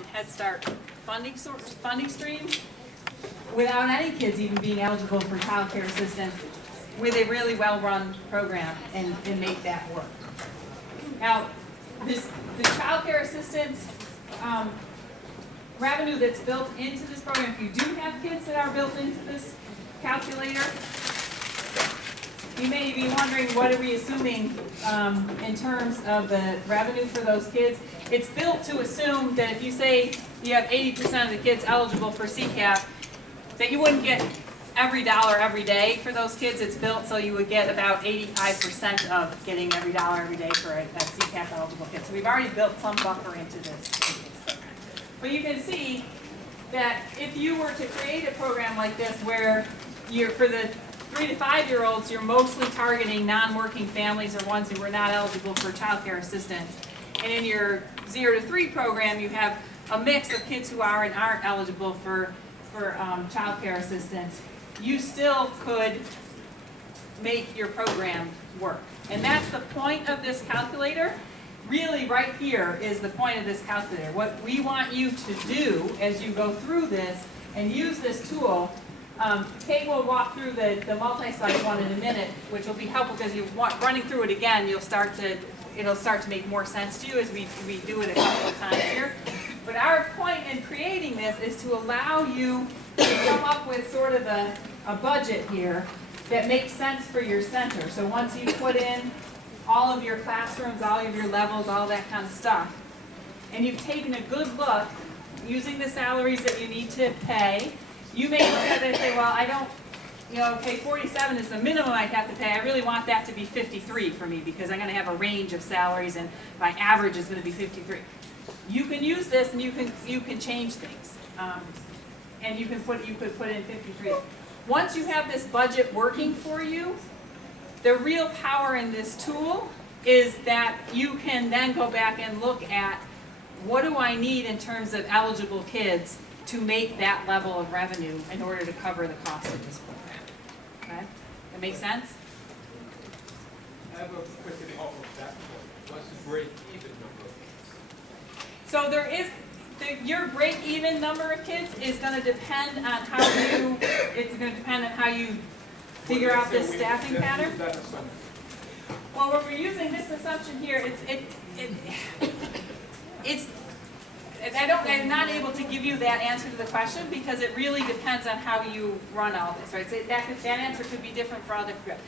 and Head Start funding stream without any kids even being eligible for child care assistance with a really well-run program and make that work. Now, the child care assistance revenue that's built into this program, if you do have kids that are built into this calculator, you may be wondering, what are we assuming in terms of the revenue for those kids? It's built to assume that if you say you have 80% of the kids eligible for CCAP, that you wouldn't get every dollar every day for those kids. It's built so you would get about 85% of getting every dollar every day for a CCAP eligible kid. So we've already built some buffer into this program. But you can see that if you were to create a program like this where you're, for the 3 to 5-year-olds, you're mostly targeting non-working families or ones who were not eligible for child care assistance. And in your 0 to 3 program, you have a mix of kids who are and aren't eligible for child care assistance. You still could make your program work. And that's the point of this calculator. Really, right here is the point of this calculator. What we want you to do as you go through this and use this tool, Kate will walk through the multi-site one in a minute, which will be helpful because running through it again, it'll start to make more sense to you as we do it a couple of times here. But our point in creating this is to allow you to come up with sort of a budget here that makes sense for your center. So once you put in all of your classrooms, all of your levels, all that kind of stuff, and you've taken a good look using the salaries that you need to pay, you may look at it and say, well, I don't, okay, 47 is the minimum I have to pay. I really want that to be 53 for me because I'm going to have a range of salaries and my average is going to be 53. You can use this and you can change things, and you could put in 53. Once you have this budget working for you, the real power in this tool is that you can then go back and look at what do I need in terms of eligible kids to make that level of revenue in order to cover the cost of this program. Okay? That make sense? I have a question off of that point. What's the break-even number of kids? So there is, your break-even number of kids is going to depend on how you, it's going to depend on how you figure out this staffing pattern. Well, when we're using this assumption here, I'm not able to give you that answer to the question because it really depends on how you run all this, right? So that answer could be different for all different groups.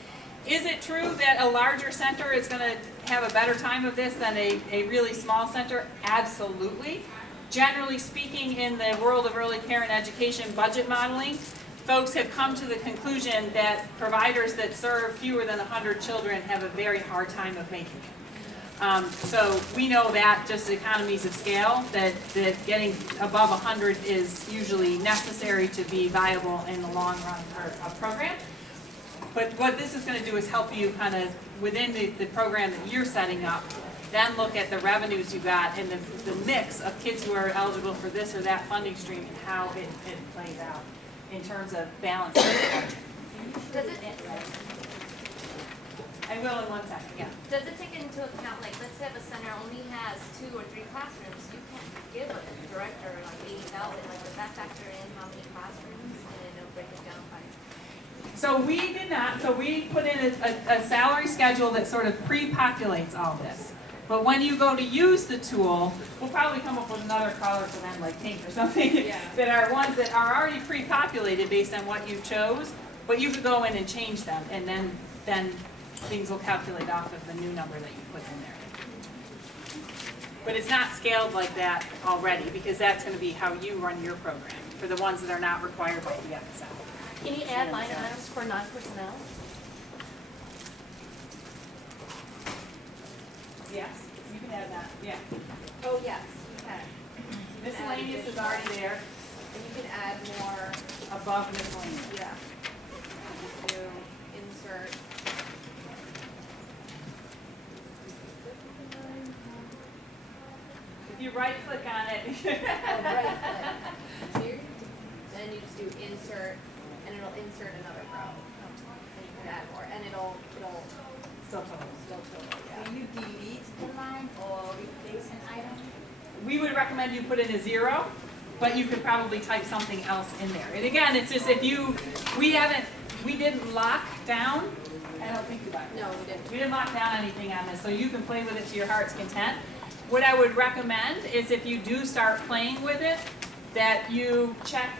Is it true that a larger center is going to have a better time of this than a really small center? Absolutely. Generally speaking, in the world of early care and education budget modeling, folks have come to the conclusion that providers that serve fewer than 100 children have a very hard time of making it. So we know that just economies of scale, that getting above 100 is usually necessary to be viable in the long run for a program. But what this is going to do is help you kind of within the program that you're setting up, then look at the revenues you got and the mix of kids who are eligible for this or that funding stream and how it plays out in terms of balancing the budget. Does it? I will in 1 second, yeah. Does it take into account, like, let's say if a center only has 2 or 3 classrooms, you can't give a director like 80,000. Like, does that factor in how many classrooms and it'll break it down by? So we did not. So we put in a salary schedule that sort of pre-populates all this. But when you go to use the tool, we'll probably come up with another color for them, like pink or something, yeah, that are ones that are already pre-populated based on what you chose. But you could go in and change them, and then things will calculate off of the new number that you put in there. But it's not scaled like that already because that's going to be how you run your program for the ones that are not required by DFSS. Can you add line items for non-personnel? Yes, you can add that. Yeah. Oh, yes, you can. Miscellaneous is already there. And you can add more. Above miscellaneous. Yeah. Just do insert. If you right click on it. Right click. Then you just do insert, and it'll insert another row. And you can add more, and it'll Still total. yeah. When you delete the line or replace an item, we would recommend you put in a 0, but you could probably type something else in there. And again, it's just if you, we didn't lock down, I don't think we locked down. No, we didn't. We didn't lock down anything on this, so you can play with it to your heart's content. What I would recommend is if you do start playing with it, that you check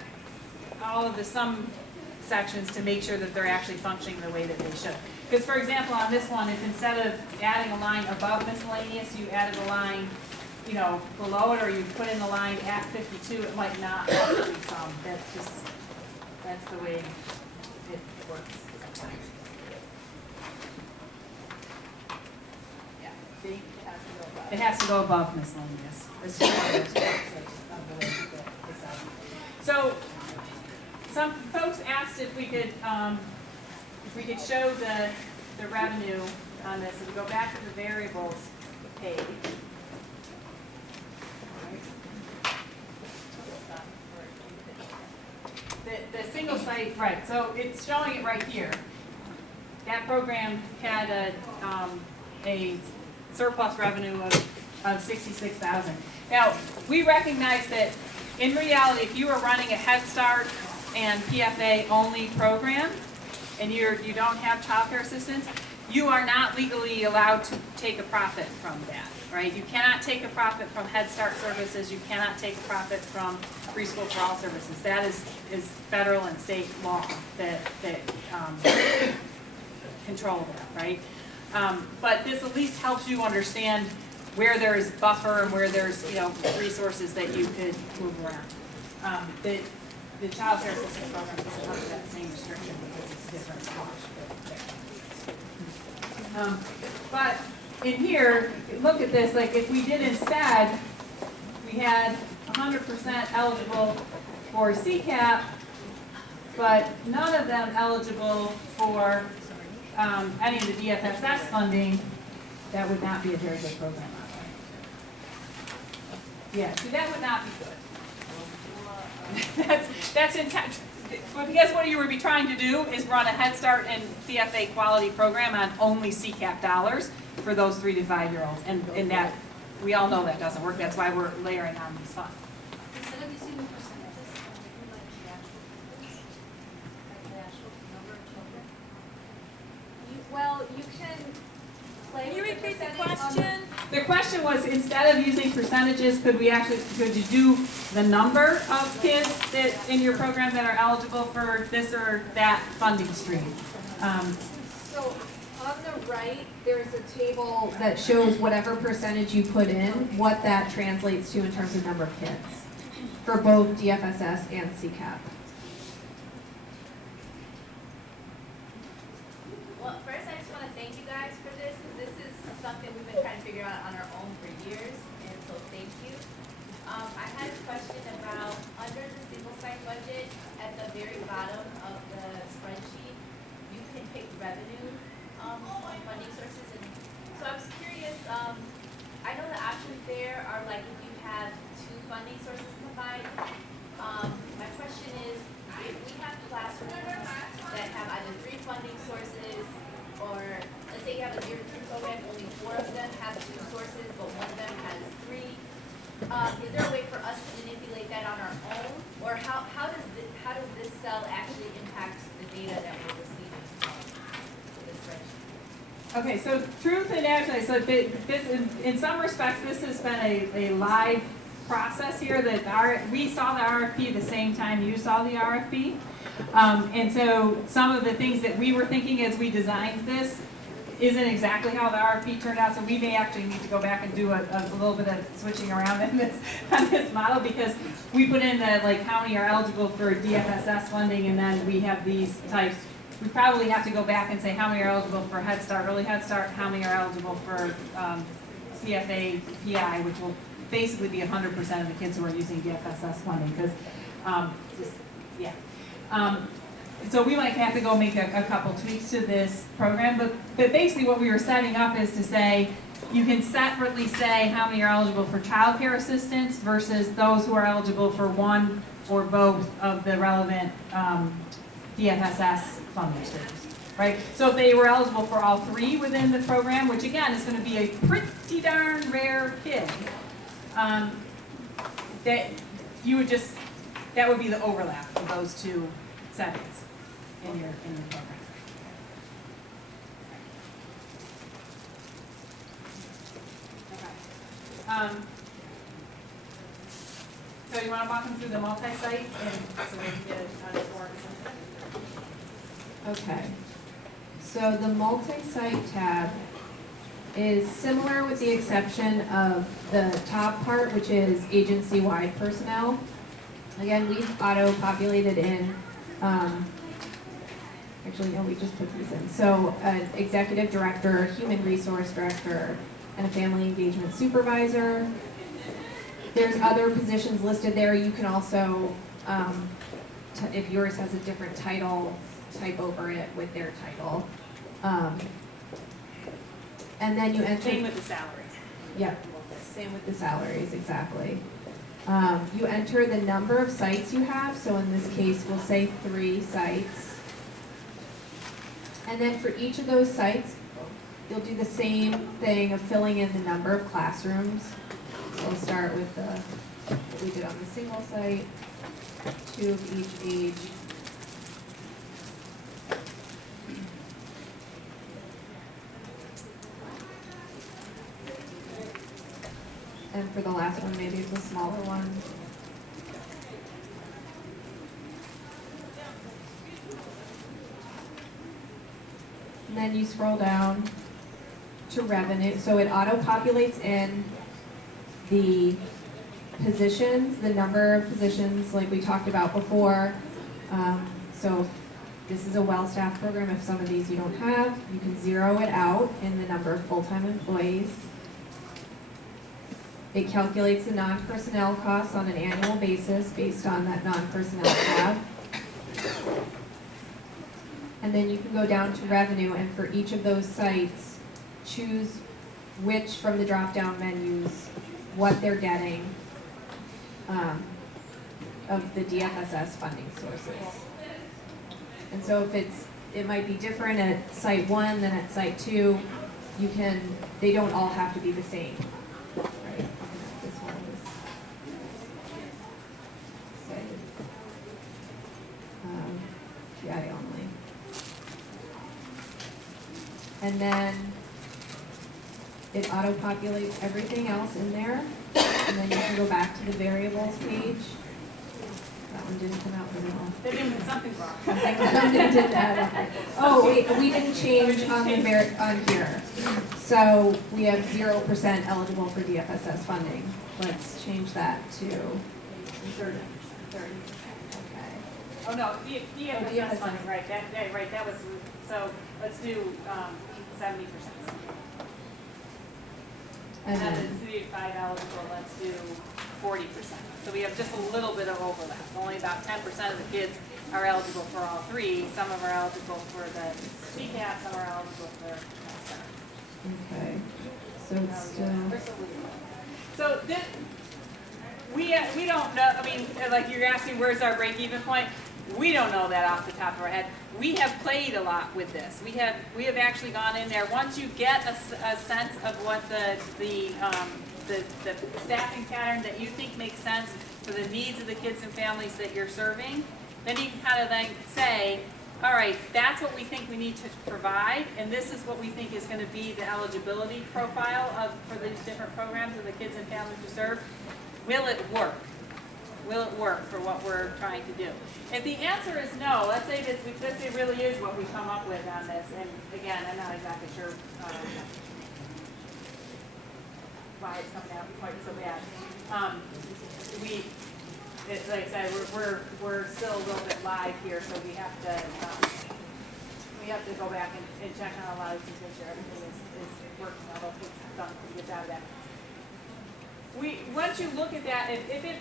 all of the sum sections to make sure that they're actually functioning the way that they should. Because for example, on this one, if instead of adding a line above miscellaneous, you added a line, you know, below it, or you put in the line at 52, it might not actually sum. That's the way it works. Yeah, see? It has to go above miscellaneous. It's just one of those parts of the way that it's out. So, some folks asked if we could show the revenue on this. If we go back to the variables page. The single site, right, so it's showing it right here. That program had a surplus revenue of 66,000. Now, we recognize that in reality, if you are running a Head Start and PFA only program, and you don't have child care assistance, you are not legally allowed to take a profit from that, right? You cannot take a profit from Head Start services. You cannot take a profit from Preschool for All services. That is federal and state law that control that, right? But this at least helps you understand where there is buffer and where there's, you know, resources that you could move around. The child care assistance program doesn't have that same restriction because it's different cost. But in here, look at this, like if we did instead, we had 100% eligible for CCAP, but none of them eligible for any of the DFSS funding, that would not be a very good program. Yeah, see, that would not be good. That's intent. Because what you would be trying to do is run a Head Start and CFA quality program on only CCAP dollars for those 3 to 5-year-olds, and that we all know that doesn't work. That's why we're layering on these funds. Instead of using the percentages, can we like the actual kids? Like the actual number of children? Well, you can play Can you with the repeat the percentage on question? The question was, instead of using percentages, could you do the number of kids that in your program that are eligible for this or that funding stream? So on the right, there's a table that shows whatever percentage you put in, what that translates to in terms of number of kids for both DFSS and CCAP. Well, first I just want to thank you guys for this, because this is something we've been trying to figure out on our own for years, and so thank you. I had a question about, under the single site budget, at the very bottom of the spreadsheet, you can pick revenue funding sources, and so I was curious, I know the options there are like if you have 2 funding sources combined. My question is, if we have classrooms that have either 3 funding sources, or let's say you have a 0 to 3 program, only 4 of them have 2 sources, but 1 of them has 3. Is there a way for us to manipulate that on our own, or how does this cell actually impact the data that we're receiving from this spreadsheet? Okay, so truth and actually, so this in some respects, this has been a live process here. That we saw the RFP the same time you saw the RFP, and so some of the things that we were thinking as we designed this isn't exactly how the RFP turned out. So we may actually need to go back and do a little bit of switching around in this model, because we put in the like how many are eligible for DFSS funding, and then we have these types. We probably have to go back and say how many are eligible for Head Start, Early Head Start, how many are eligible for CFA PI, which will basically be 100% of the kids who are using DFSS funding. Because, so we might have to go make a couple tweaks to this program, but basically what we were setting up is to say you can separately say how many are eligible for child care assistance versus those who are eligible for one or both of the relevant DFSS funding streams, right? So if they were eligible for all 3 within the program, which again is going to be a pretty darn rare kid, that you would just, that would be the overlap of those two settings in your program. Okay. So you want to walk them through the multi-site and so we can get it on the board or something? Okay. So the multi-site tab is similar with the exception of the top part, which is agency-wide personnel. Again, we've auto-populated in, actually, no, we just put these in. So an executive director, human resource director, and a family engagement supervisor. There's other positions listed there. You can also, if yours has a different title, type over it with their title. And then you enter. Same with the salaries. Yep, same with the salaries, exactly. You enter the number of sites you have, so in this case, we'll say 3 sites. And then for each of those sites, you'll do the same thing of filling in the number of classrooms. So we'll start with what we did on the single site, 2 of each age. And for the last one, maybe it's a smaller one. And then you scroll down to revenue. So it auto-populates in the positions, the number of positions like we talked about before. So this is a well-staffed program. If some of these you don't have, you can zero it out in the number of full-time employees. It calculates the non-personnel costs on an annual basis based on that non-personnel tab. And then you can go down to revenue, and for each of those sites, choose which from the drop-down menus, what they're getting of the DFSS funding sources. And so if it might be different at site 1 than at site 2, they don't all have to be the same. Right? This one is GI only. And then it auto-populates everything else in there. And then you can go back to the variables page. That one didn't come out very well. They're doing something wrong. Something didn't add up. Oh, wait, we didn't change on here. So we have 0% eligible for DFSS funding. Let's change that to 30. Okay. Oh, no, DFSS DFSS. funding, right, that was, so let's do 70%. And And then, then the city of 5 eligible, let's do 40%. So we have just a little bit of overlap. Only about 10% of the kids are eligible for all 3. Some of them are eligible for the CCAP, some are eligible for okay, so it's still, So this, we don't know, I mean, like you're asking where's our break-even point? We don't know that off the top of our head. We have played a lot with this. We have actually gone in there. Once you get a sense of what the staffing pattern that you think makes sense for the needs of the kids and families that you're serving, then you can kind of then say, all right, that's what we think we need to provide, and this is what we think is going to be the eligibility profile for these different programs of the kids and families we serve. Will it work? Will it work for what we're trying to do? If the answer is no, let's say this really is what we come up with on this, and again, I'm not exactly sure why it's coming out quite so bad. Like I said, we're still a little bit live here, so we have to go back and check on a lot of these, make sure everything is working, although we've done a pretty good job of that. Once you look at that,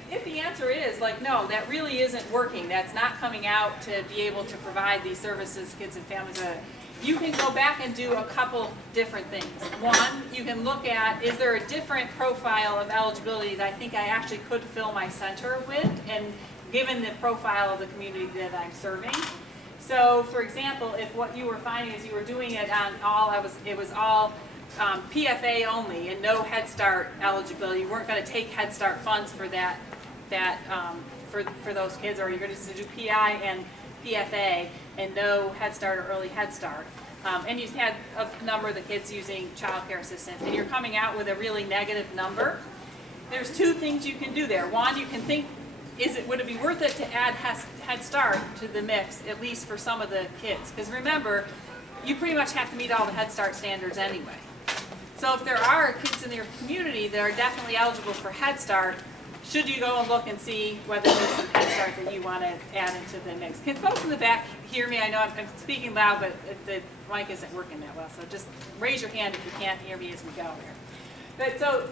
if the answer is like, no, that really isn't working, that's not coming out to be able to provide these services, kids and families, you can go back and do a couple different things. One, you can look at, is there a different profile of eligibility that I think I actually could fill my center with, and given the profile of the community that I'm serving. So, for example, if what you were finding is you were doing it on it was all PFA only and no Head Start eligibility, you weren't going to take Head Start funds for that that, for those kids, or you're going to do PI and PFA and no Head Start or early Head Start, and you've had a number of the kids using child care assistance, and you're coming out with a really negative number, there's two things you can do there. One, you can think, would it be worth it to add Head Start to the mix, at least for some of the kids? Because remember, you pretty much have to meet all the Head Start standards anyway. So if there are kids in your community that are definitely eligible for Head Start, should you go and look and see whether there's some Head Start that you want to add into the mix? Can folks in the back hear me? I know I'm speaking loud, but the mic isn't working that well, so just raise your hand if you can't hear me as we go here. But so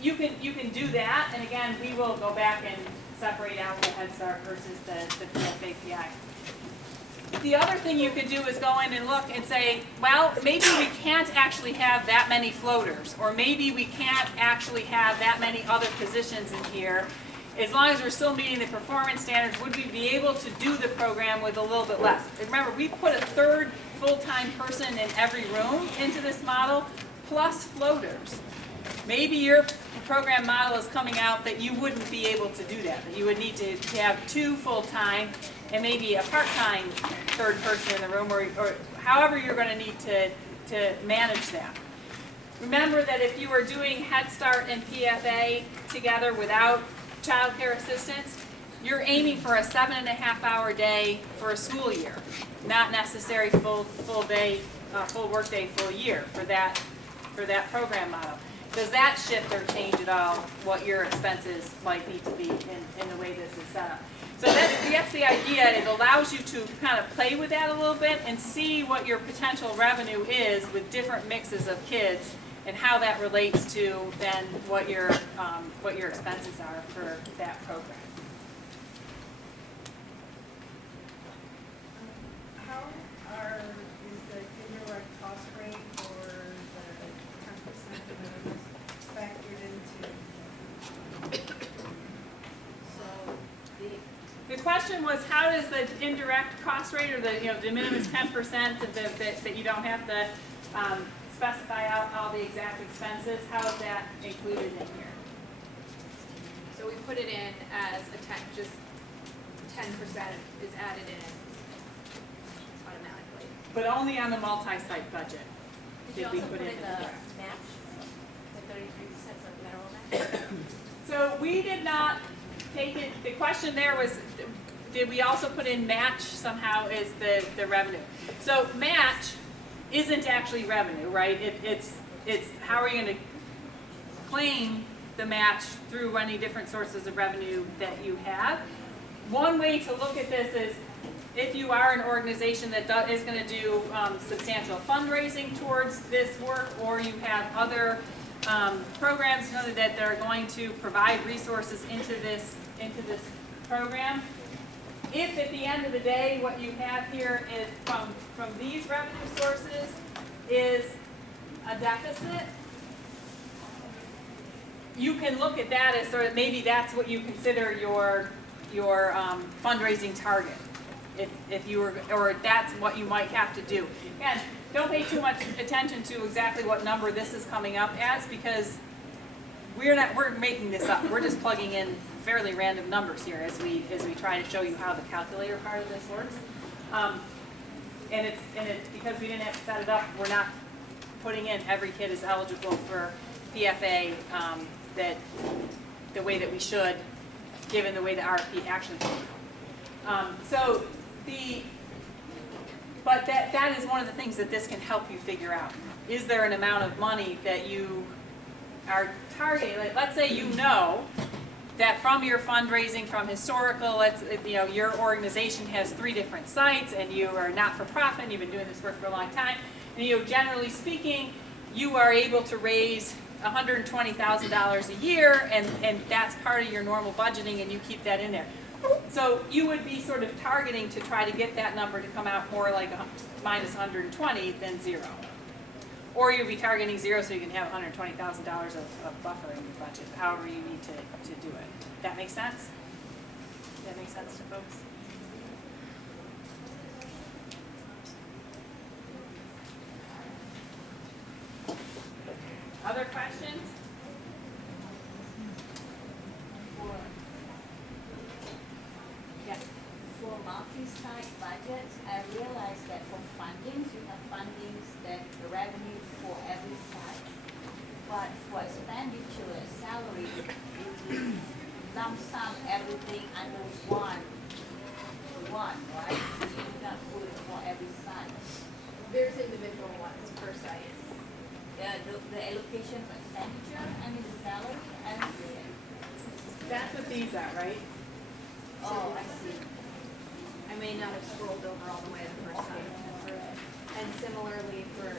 you can do that, and again, we will go back and separate out the Head Start versus the PFA PI. The other thing you can do is go in and look and say, well, maybe we can't actually have that many floaters, or maybe we can't actually have that many other positions in here. As long as we're still meeting the performance standards, would we be able to do the program with a little bit less? Remember, we put a third full-time person in every room into this model, plus floaters. Maybe your program model is coming out that you wouldn't be able to do that you would need to have 2 full-time and maybe a part-time third person in the room, or however you're going to need to manage that. Remember that if you are doing Head Start and PFA together without child care assistance, you're aiming for a 7.5-hour day for a school year, not necessary full day, full work day, full year for that program model. Does that shift or change at all what your expenses might need to be in the way this is set up? So that's the idea. It allows you to kind of play with that a little bit and see what your potential revenue is with different mixes of kids and how that relates to then what your expenses are for that program. How is the indirect cost rate or the 10% factored into? So the question was, how does the indirect cost rate, or the de minimis 10% that you don't have to specify out all the exact expenses, how is that included in here? So we put it in as just 10% is added in automatically. But only on the multi-site budget. Did you we also put put in in the the match, the 33% of federal match? So we did not take it, the question there was, did we also put in match somehow is the revenue? So match isn't actually revenue, right? It's how are you going to claim the match through any different sources of revenue that you have. One way to look at this is if you are an organization that is going to do substantial fundraising towards this work, or you have other programs that are going to provide resources into this program. If at the end of the day what you have here is from these revenue sources is a deficit, you can look at that as sort of maybe that's what you consider your fundraising target. If you were, or that's what you might have to do. Again, don't pay too much attention to exactly what number this is coming up as, because we're making this up. We're just plugging in fairly random numbers here as we try to show you how the calculator part of this works. And it's because we didn't have to set it up, we're not putting in every kid is eligible for PFA that the way that we should, given the way the RFP actually came out. But that is one of the things that this can help you figure out. Is there an amount of money that you are targeting? Let's say you know that from your fundraising from historical, your organization has 3 different sites and you are not for profit, and you've been doing this work for a long time, and generally speaking, you are able to raise $120,000 a year, and that's part of your normal budgeting, and you keep that in there. So you would be sort of targeting to try to get that number to come out more like minus 120 than 0. Or you'd be targeting 0 so you can have $120,000 of buffer in your budget, however you need to do it. That makes sense? That makes sense to folks? Other questions? multi-site budgets, I realized that for fundings, you have fundings that the revenue for every site. But for expenditure, salary, you lump sum everything under one, right? You do not put it for every site. There's individual ones per site. The allocation for expenditure, I mean the salary, I don't see it. That's what these are, right? Oh, I see. I may not have scrolled over all the way the first time. And similarly for,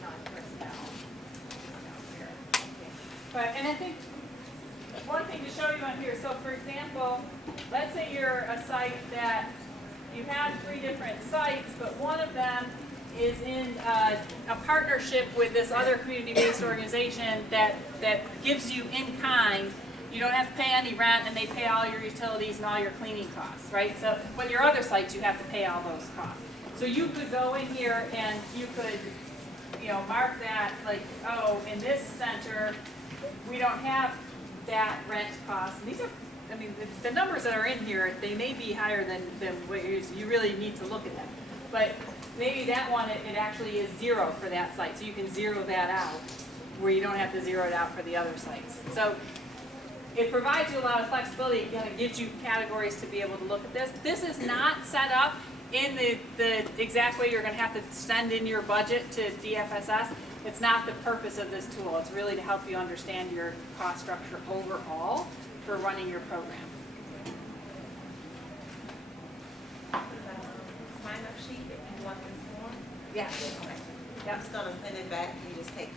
non-personnel. But, and I think one thing to show you on here, so for example, let's say you're a site that you have 3 different sites, but one of them is in a partnership with this other community-based organization that gives you in kind. You don't have to pay any rent, and they pay all your utilities and all your cleaning costs, right? So, but your other sites, you have to pay all those costs. So you could go in here and you could, mark that like, oh, in this center, we don't have that rent cost. And these are, I mean, the numbers that are in here, they may be higher than what you really need to look at them. But maybe that one, it actually is 0 for that site. So you can zero that out where you don't have to zero it out for the other sites. So it provides you a lot of flexibility. It kind of gives you categories to be able to look at this. This is not set up in the exact way you're going to have to send in your budget to DFSS. It's not the purpose of this tool. It's really to help you understand your cost structure overall for running your program. Sign-up sheet if you want this form. Yeah. I'm just gonna send it back, you just take.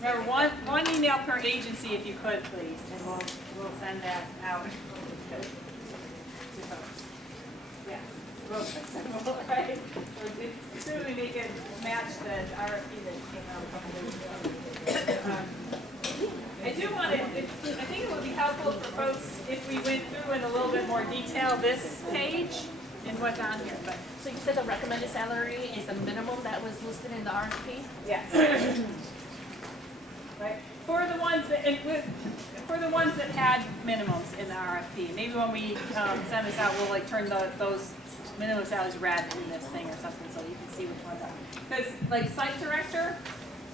Remember, one email per agency if you could, please, and we'll send that out to folks. Yeah. Right. As soon as we make it match the RFP that came out a couple days ago. I do want to, I think it would be helpful for folks if we went through in a little bit more detail this page and what's on here, but So you said the recommended salary is the minimum that was listed in the RFP? yes. Right. For the ones that, for the ones that had minimums in the RFP, maybe when we send this out, we'll like turn those minimum salaries red in this thing or something so you can see which ones are. Because like site director,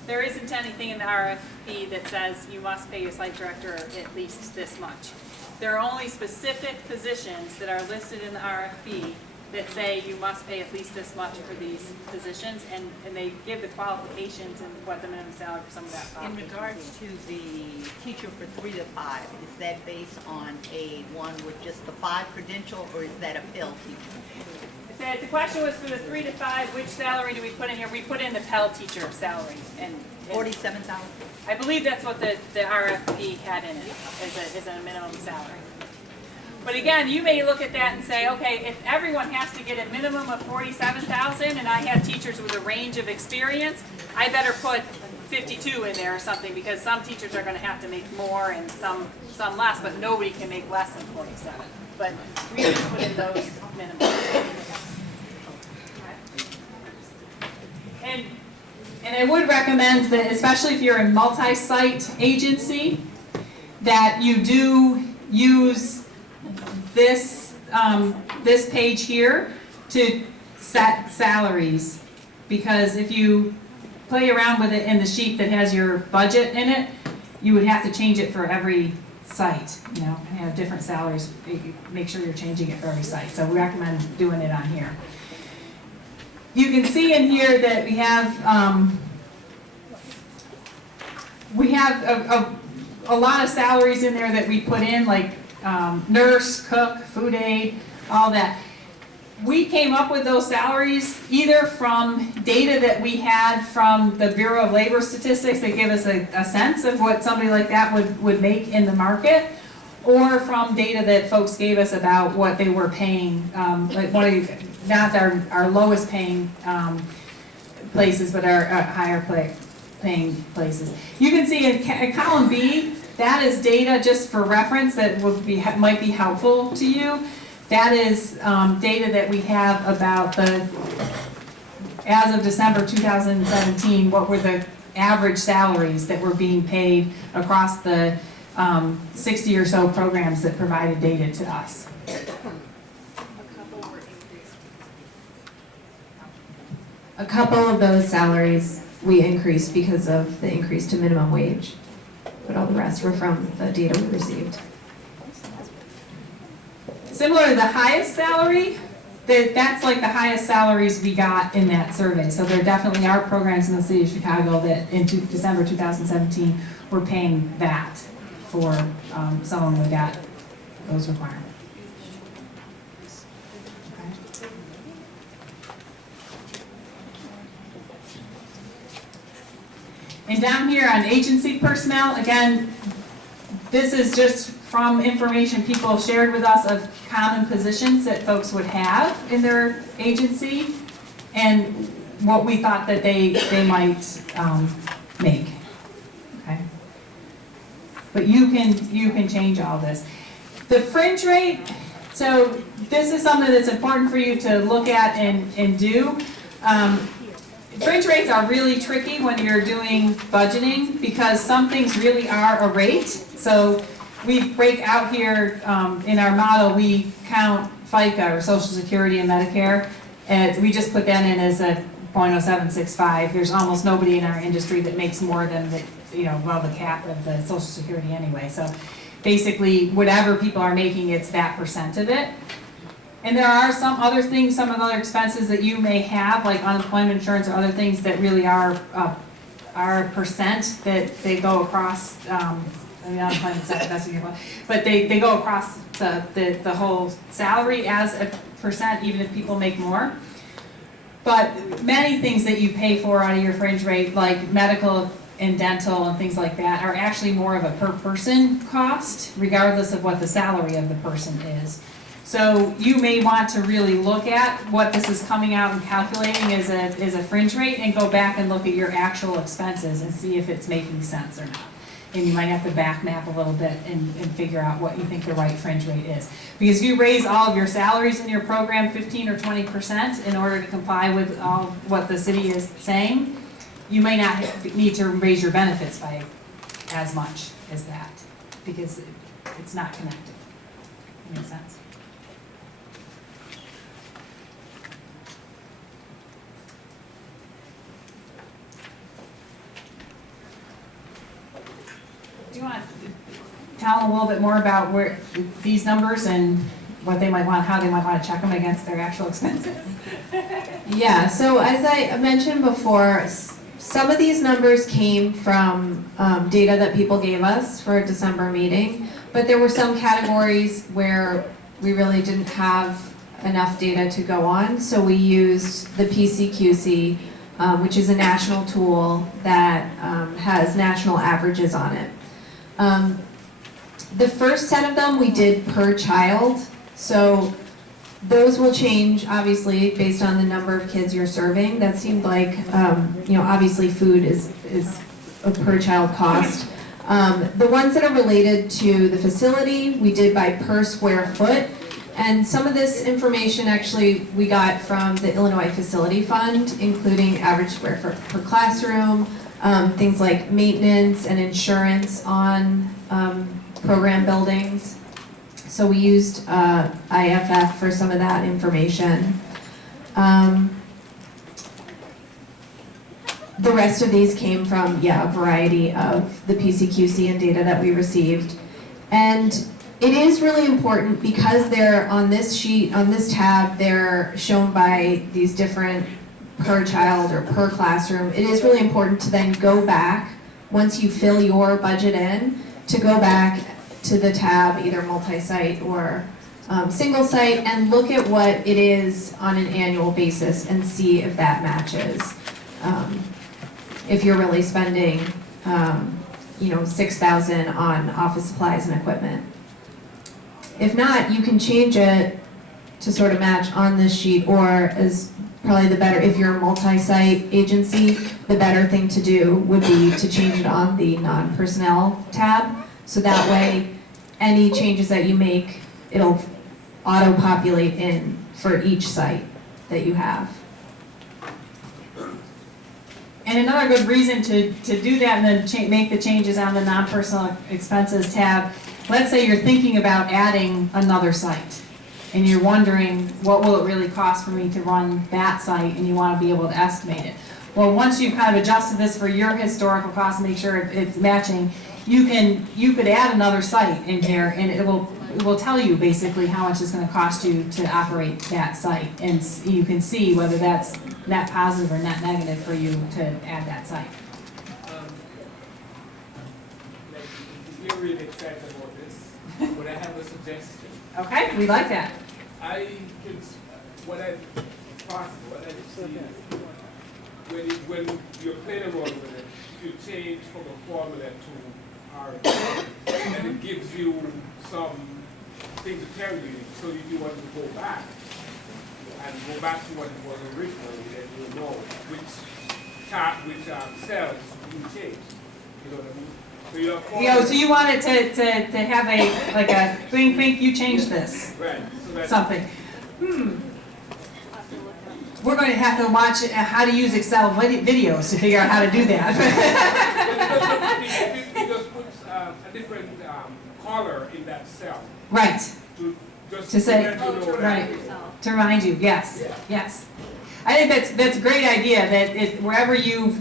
there isn't anything in the RFP that says you must pay your site director at least this much. There are only specific positions that are listed in the RFP that say you must pay at least this much for these positions, and they give the qualifications and what the minimum salary for some of that. In regards to the teacher for 3 to 5, is that based on a one with just the 5 credential, or is that a Pell teacher? The question was for the 3 to 5, which salary do we put in here? We put in the Pell teacher salary, and 47,000. I believe that's what the RFP had in it, as a minimum salary. But again, you may look at that and say, okay, if everyone has to get a minimum of 47,000 and I have teachers with a range of experience, I better put 52 in there or something, because some teachers are going to have to make more and some less, but nobody can make less than 47. But we just put in those minimums. And I would recommend that, especially if you're a multi-site agency, that you do use this this page here to set salaries, because if you play around with it in the sheet that has your budget in it, you would have to change it for every site, and have different salaries. Make sure you're changing it for every site. So we recommend doing it on here. You can see in here that we have a lot of salaries in there that we put in, like nurse, cook, food aide, all that. We came up with those salaries either from data that we had from the Bureau of Labor Statistics that give us a sense of what somebody like that would make in the market, or from data that folks gave us about what they were paying, not our lowest paying places, but our higher paying places. You can see in column B, that is data just for reference that might be helpful to you. That is data that we have about as of December 2017, what were the average salaries that were being paid across the 60 or so programs that provided data to us. A couple were increasing A couple of those salaries we increased because of the increase to minimum wage, but all the rest were from the data we received. Similar to the highest salary, that's like the highest salaries we got in that survey. So there definitely are programs in the city of Chicago that in December 2017 were paying that for someone who got those requirements. And down here on agency personnel, again, this is just from information people shared with us of common positions that folks would have in their agency and what we thought that they might make. Okay. But you can change all this. The fringe rate, so this is something that's important for you to look at and do. Fringe rates are really tricky when you're doing budgeting because some things really are a rate. So we break out here in our model, we count FICA or Social Security and Medicare, and we just put that in as a 0.0765. There's almost nobody in our industry that makes more than the, the cap of the Social Security anyway. So basically, whatever people are making, it's that percent of it. And there are some other things, some other expenses that you may have, like unemployment insurance or other things that really are percent that they go across. Unemployment that's what you're about, but they go across the whole salary as a percent, even if people make more. But many things that you pay for out of your fringe rate, like medical and dental and things like that, are actually more of a per person cost, regardless of what the salary of the person is. So you may want to really look at what this is coming out and calculating as a fringe rate and go back and look at your actual expenses and see if it's making sense or not. And you might have to back map a little bit and figure out what you think the right fringe rate is. Because if you raise all of your salaries in your program 15 or 20% in order to comply with all what the city is saying, you may not need to raise your benefits by as much as that because it's not connected. Makes sense? Do you want to tell them a little bit more about where these numbers and what they might want, how they might want to check them against their actual expenses? Yeah, so as I mentioned before, some of these numbers came from data that people gave us for a December meeting, but there were some categories where we really didn't have enough data to go on, so we used the PCQC, which is a national tool that has national averages on it. The first set of them we did per child, so those will change obviously based on the number of kids you're serving. That seemed like, obviously food is a per child cost. The ones that are related to the facility, we did by per square foot. And some of this information actually we got from the Illinois Facility Fund, including average square foot per classroom, things like maintenance and insurance on program buildings. So we used IFF for some of that information. The rest of these came from, a variety of the PCQC and data that we received. And it is really important because they're on this sheet, on this tab, they're shown by these different per child or per classroom. It is really important to then go back, once you fill your budget in, to go back to the tab, either multi-site or single site, and look at what it is on an annual basis and see if that matches. If you're really spending, $6,000 on office supplies and equipment. If not, you can change it to sort of match on this sheet, or as probably the better, if you're a multi-site agency, the better thing to do would be to change it on the non-personnel tab. So that way, any changes that you make, it'll auto-populate in for each site that you have. And another good reason to do that and then make the changes on the non-personal expenses tab, let's say you're thinking about adding another site. and you're wondering, what will it really cost for me to run that site, and you wanna be able to estimate it. Well, once you've kind of adjusted this for your historical costs, make sure it's matching, you could add another site in here, and it will tell you basically how much it's gonna cost you to operate that site, and you can see whether that's net positive or net negative for you to add that site. Like, if you're really excited about this, but I have a suggestion. Okay, we like that. I can, what I, possible, what I see, when you're playing around with it, if you change from a formula to R, and it gives you some things to tell you, so if you want to go back, and go back to what it was originally, then you'll know which cells you changed. You know what I mean? So you're So you want it to have like a blink, blink, you changed this, right. So that's something. We're going to have to watch how to use Excel videos to figure out how to do that. It just puts a different color in that cell. Right, to say, let you know right, that. to remind you, yes, yes. I think that's a great idea, that wherever you've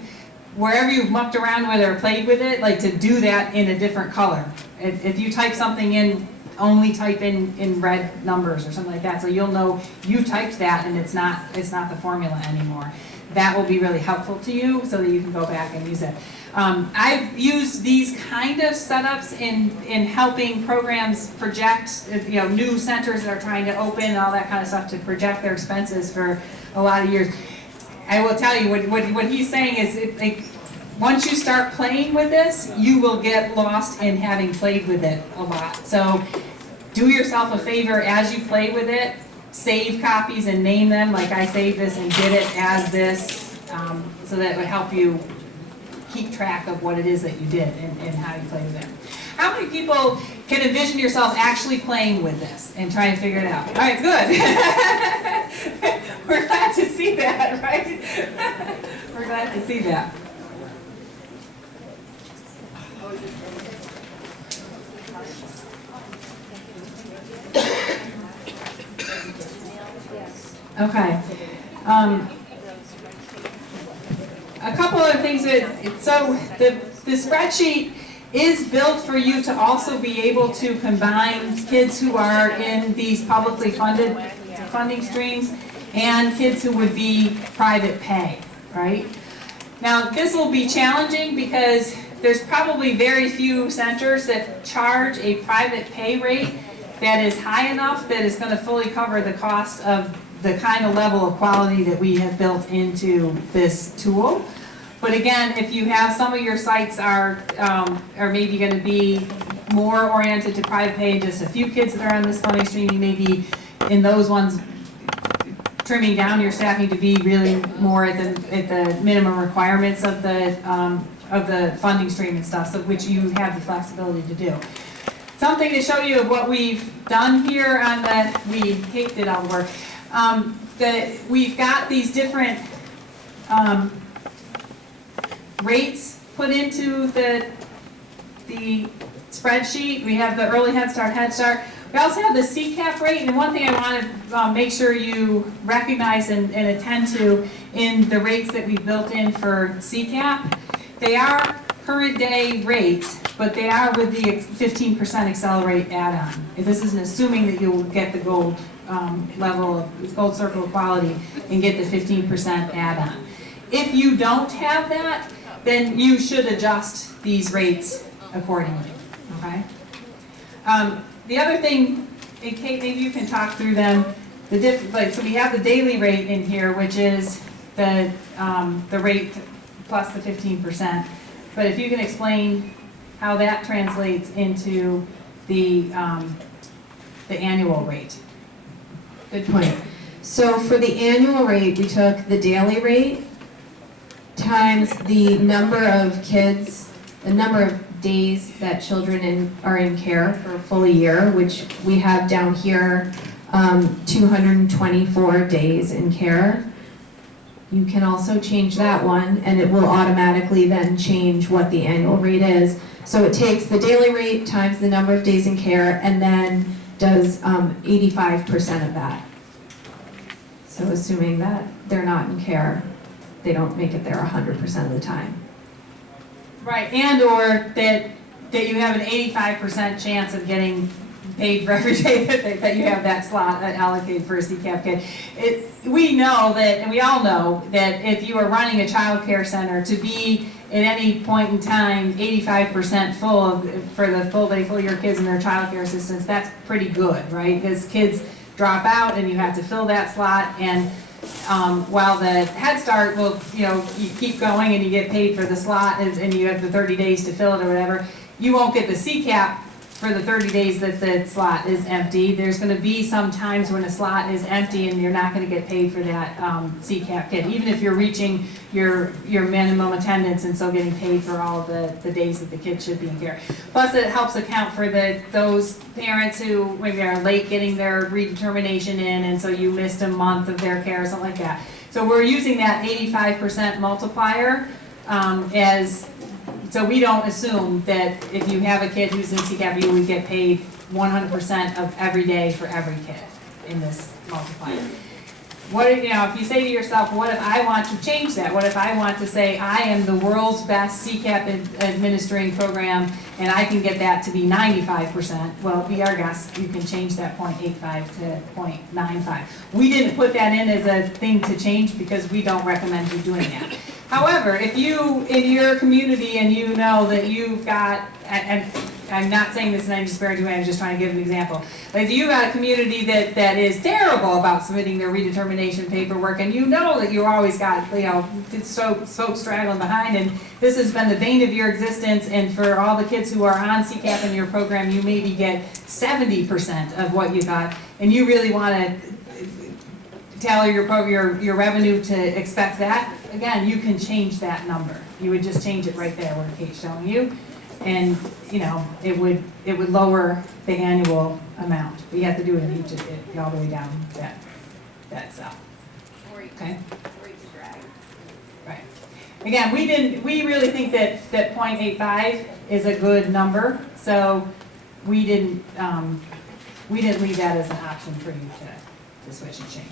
mucked around with it or played with it, like to do that in a different color. If you type something in, only type in red numbers or something like that, so you'll know you typed that and it's not the formula anymore. That will be really helpful to you so that you can go back and use it. I've used these kind of setups in helping programs project, new centers that are trying to open and all that kind of stuff to project their expenses for a lot of years. I will tell you, what he's saying is, once you start playing with this, you will get lost in having played with it a lot. So do yourself a favor as you play with it, save copies and name them, like I saved this and did it as this, so that it would help you keep track of what it is that you did and how you played with it. How many people can envision yourself actually playing with this and trying to figure it out? All right, good. We're glad to see that, right? We're glad to see that. Okay. A couple other things so the spreadsheet is built for you to also be able to combine kids who are in these publicly funded funding streams and kids who would be private pay, right? Now, this will be challenging because there's probably very few centers that charge a private pay rate that is high enough that is going to fully cover the cost of the kind of level of quality that we have built into this tool. But again, if you have some of your sites are maybe going to be more oriented to private pay, just a few kids that are on this funding stream, you may be in those ones trimming down your staffing to be really more at the minimum requirements of the funding stream and stuff, so which you have the flexibility to do. Something to show you of what we've done here on Kate did all the work. We've got these different rates put into the spreadsheet. We have the early Head Start. We also have the CCAP rate, and one thing I want to make sure you recognize and attend to in the rates that we've built in for CCAP, they are current day rates, but they are with the 15% Accelerate add-on. This isn't assuming that you'll get the gold level of gold circle of quality and get the 15% add-on. If you don't have that, then you should adjust these rates accordingly, okay? The other thing, and Kate, maybe you can talk through them. So we have the daily rate in here, which is the rate plus the 15%. But if you can explain how that translates into the annual rate. Good point. So for the annual rate, we took the daily rate times the number of kids, the number of days that children are in care for a full year, which we have down here, 224 days in care. You can also change that one, and it will automatically then change what the annual rate is. So it takes the daily rate times the number of days in care, and then does 85% of that. So assuming that they're not in care, they don't make it there 100% of the time. Right, and or that you have an 85% chance of getting paid for every day that you have that slot allocated for a CCAP kid. We know that, and we all know that if you are running a child care center, to be at any point in time 85% full for the full day, full year kids and their child care assistants, that's pretty good, right? Because kids drop out and you have to fill that slot, and while the Head Start will, you keep going and you get paid for the slot and you have the 30 days to fill it or whatever, you won't get the CCAP for the 30 days that the slot is empty. There's going to be some times when a slot is empty and you're not going to get paid for that CCAP kid, even if you're reaching your minimum attendance and so getting paid for all of the days that the kid should be in care. Plus it helps account for those parents who maybe are late getting their redetermination in, and so you missed a month of their care or something like that. So we're using that 85% multiplier so we don't assume that if you have a kid who's in CCAP, you would get paid 100% of every day for every kid in this multiplier. What if, if you say to yourself, what if I want to change that? What if I want to say I am the world's best CCAP administering program and I can get that to be 95%? Well, be our guest, you can change that 0.85 to 0.95. We didn't put that in as a thing to change because we don't recommend you doing that. However, if you, in your community, and you know that you've got, and I'm not saying this in any disparaging way, I'm just trying to give an example. But if you've got a community that is terrible about submitting their redetermination paperwork, and you know that you always got, folks straggling behind, and this has been the bane of your existence, and for all the kids who are on CCAP in your program, you maybe get 70% of what you got, and you really want to tailor your revenue to expect that, again, you can change that number. You would just change it right there where Kate's showing you. And, it would lower the annual amount. But you have to do it in each of it, all the way down that cell. Okay? Or you can drag. Right. Again, we really think that 0.85 is a good number, so we didn't leave that as an option for you to switch and change.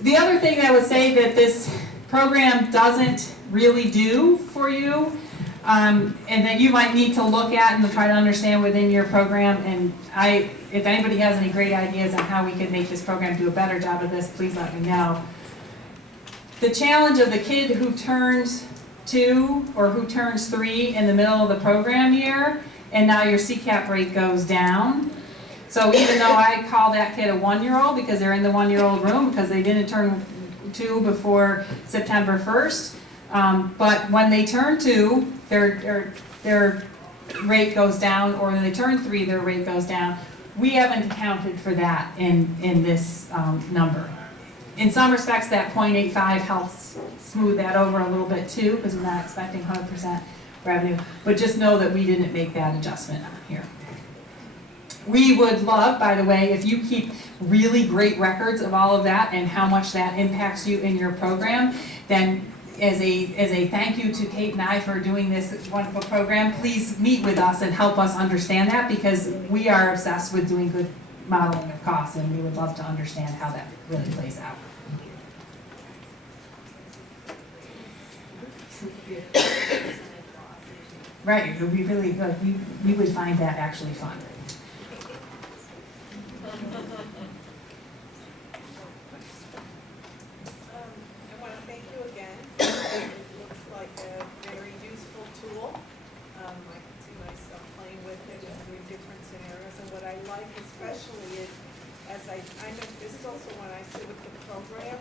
The other thing I would say that this program doesn't really do for you, and that you might need to look at and try to understand within your program, and if anybody has any great ideas on how we could make this program do a better job of this, please let me know. The challenge of the kid who turns 2 or who turns 3 in the middle of the program year, and now your CCAP rate goes down. So even though I call that kid a 1-year-old because they're in the 1-year-old room because they didn't turn 2 before September 1st, but when they turn 2, their rate goes down, or when they turn 3, their rate goes down. We haven't accounted for that in this number. In some respects, that 0.85 helps smooth that over a little bit too, because we're not expecting 100% revenue. But just know that we didn't make that adjustment here. We would love, by the way, if you keep really great records of all of that and how much that impacts you in your program, then as a thank you to Kate and I for doing this wonderful program, please meet with us and help us understand that, because we are obsessed with doing good modeling of costs, and we would love to understand how that really plays out. Right, we really, we would find that actually fun. I want to thank you again. It looks like a very useful tool. I can see myself playing with it and doing different scenarios. And what I like especially is, as I know this is also when I sit with the program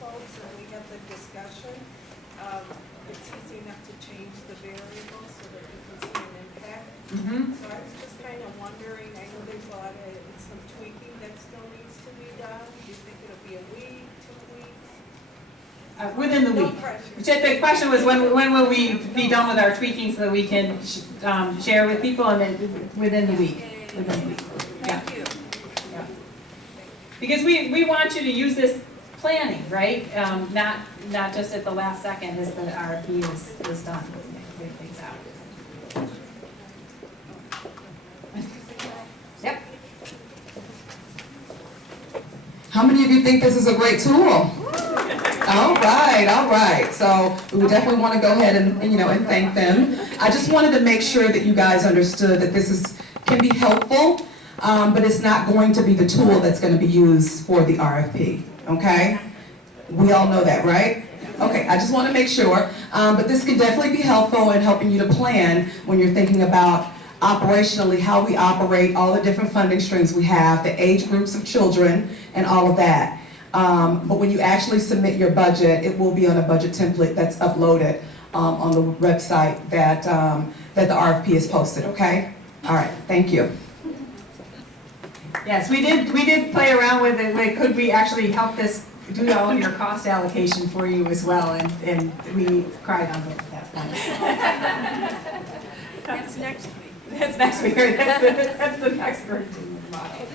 folks and we have the discussion, it's easy enough to change the variables so that you can see an impact. So I was just kind of wondering, I know there's a lot of, some tweaking that still needs to be done. Do you think it'll be a week, 2 weeks? Within the week. No pressure. The question was when will we be done with our tweaking so that we can share with people, and then within the week. Within the week. Yeah. Thank you. Yeah. Because we want you to use this planning, right? Not just at the last second as the RFP is done. Figure things out. How many of you think this is a great tool? All right. So we would definitely want to go ahead and thank them. I just wanted to make sure that you guys understood that this can be helpful, but it's not going to be the tool that's going to be used for the RFP, okay? We all know that, right? Okay, I just want to make sure, but this can definitely be helpful in helping you to plan when you're thinking about operationally how we operate, all the different funding streams we have, the age groups of children, and all of that. But when you actually submit your budget, it will be on a budget template that's uploaded on the website that the RFP is posted, okay? All right, thank you. Yes, we did play around with it, like, could we actually help this do all of your cost allocation for you as well, and we cried on it at that point. That's next week. That's next week, right? That's the next version of the model.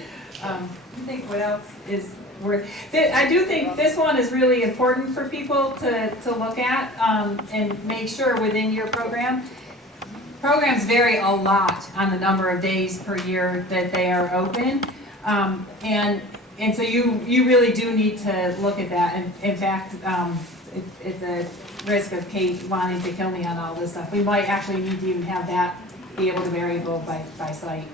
I think what else is worth, I do think this one is really important for people to look at and make sure within your program. Programs vary a lot on the number of days per year that they are open. And so you really do need to look at that. And in fact, at the risk of Kate wanting to kill me on all this stuff, we might actually need to even have that be able to variable by site.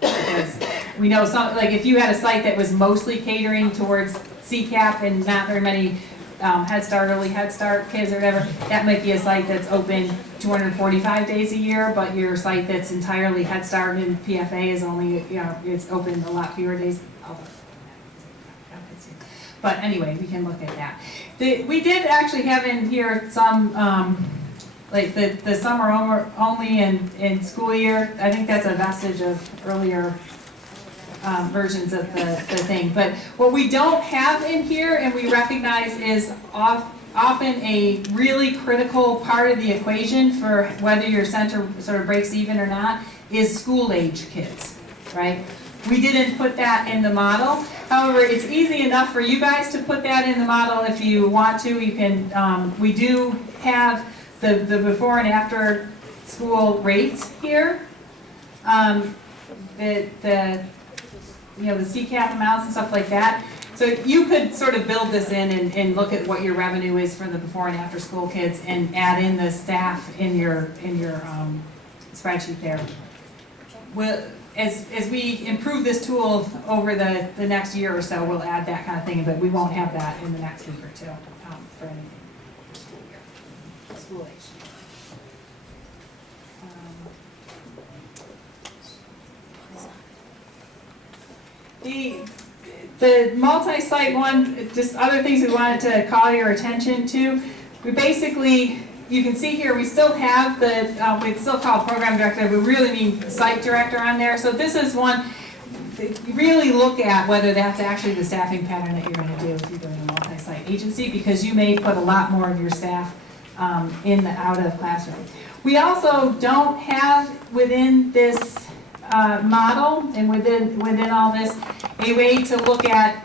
Because we know some, like if you had a site that was mostly catering towards CCAP and not very many Head Start, early Head Start kids or whatever, that might be a site that's open 245 days a year, but your site that's entirely Head Start and PFA is only, it's open a lot fewer days. But anyway, we can look at that. We did actually have in here some, like the summer only in school year. I think that's a vestige of earlier versions of the thing. But what we don't have in here, and we recognize is often a really critical part of the equation for whether your center sort of breaks even or not, is school age kids, right? We didn't put that in the model. However, it's easy enough for you guys to put that in the model if you want to. You can. We do have the before and after school rates here. The CCAP amounts and stuff like that. So you could sort of build this in and look at what your revenue is for the before and after school kids and add in the staff in your spreadsheet there. As we improve this tool over the next year or so, we'll add that kind of thing, but we won't have that in the next week or two for anything school year, school age. The multi-site one, just other things we wanted to call your attention to. We basically, you can see here, we still have the, we still call it program director, we really mean site director on there. So this is one, really look at whether that's actually the staffing pattern that you're going to do if you're doing a multi-site agency, because you may put a lot more of your staff in the out of classroom. We also don't have within this model and within all this a way to look at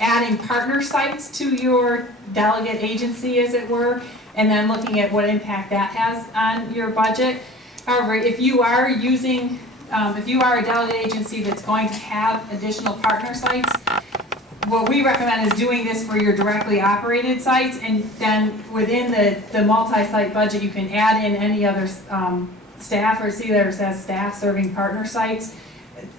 adding partner sites to your delegate agency, as it were, and then looking at what impact that has on your budget. However, if you are using, if you are a delegate agency that's going to have additional partner sites, what we recommend is doing this for your directly operated sites, and then within the multi-site budget, you can add in any other staff, or see there it says staff serving partner sites.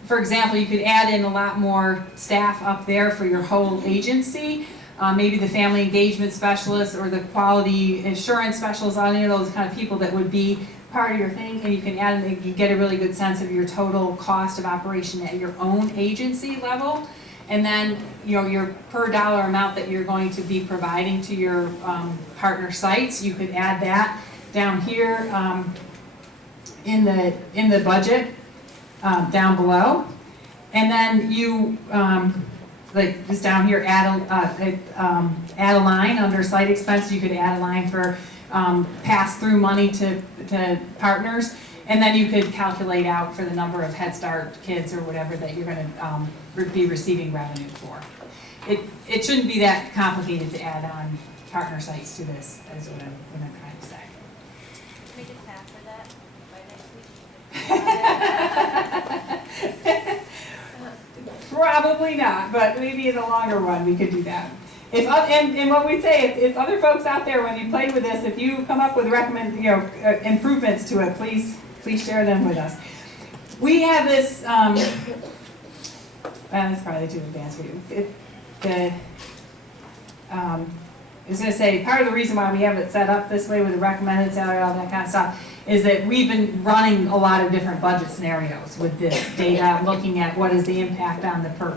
For example, you could add in a lot more staff up there for your whole agency. Maybe the family engagement specialist or the quality assurance specialist, any of those kind of people that would be part of your thing, and you can add, and you get a really good sense of your total cost of operation at your own agency level. And then, your per dollar amount that you're going to be providing to your partner sites, you could add that down here in the budget down below. And then you, like just down here, add a line under site expense. You could add a line for pass-through money to partners. And then you could calculate out for the number of Head Start kids or whatever that you're going to be receiving revenue for. It shouldn't be that complicated to add on partner sites to this, is what I'm trying to say. Can we just have for that by next week? Probably not, but maybe in the longer run, we could do that. And what we say, if other folks out there, when you play with this, if you come up with improvements to it, please share them with us. We have this, that's probably too advanced for you. I was going to say, part of the reason why we have it set up this way with the recommended salary, all that kind of stuff, is that we've been running a lot of different budget scenarios with this data, looking at what is the impact on the per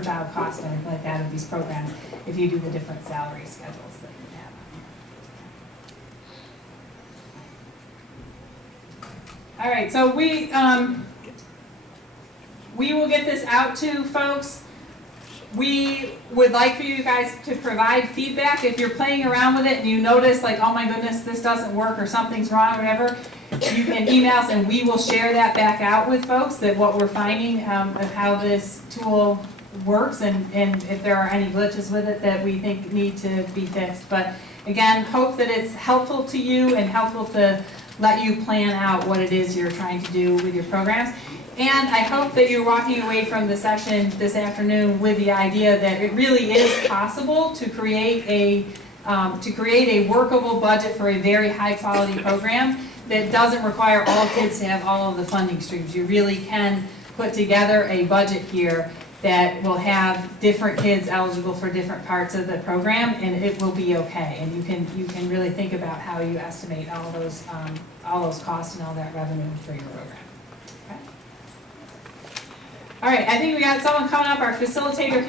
child cost and everything like that of these programs if you do the different salary schedules that you have. All right, so we will get this out to folks. We would like for you guys to provide feedback. If you're playing around with it and you notice like, oh my goodness, this doesn't work or something's wrong or whatever, you can email us and we will share that back out with folks, that what we're finding of how this tool works and if there are any glitches with it that we think need to be fixed. But again, hope that it's helpful to you and helpful to let you plan out what it is you're trying to do with your programs. And I hope that you're walking away from the session this afternoon with the idea that it really is possible to create a workable budget for a very high quality program that doesn't require all kids to have all of the funding streams. You really can put together a budget here that will have different kids eligible for different parts of the program, and it will be okay. And you can really think about how you estimate all those costs and all that revenue for your program. All right, I think we got someone coming up, our facilitator.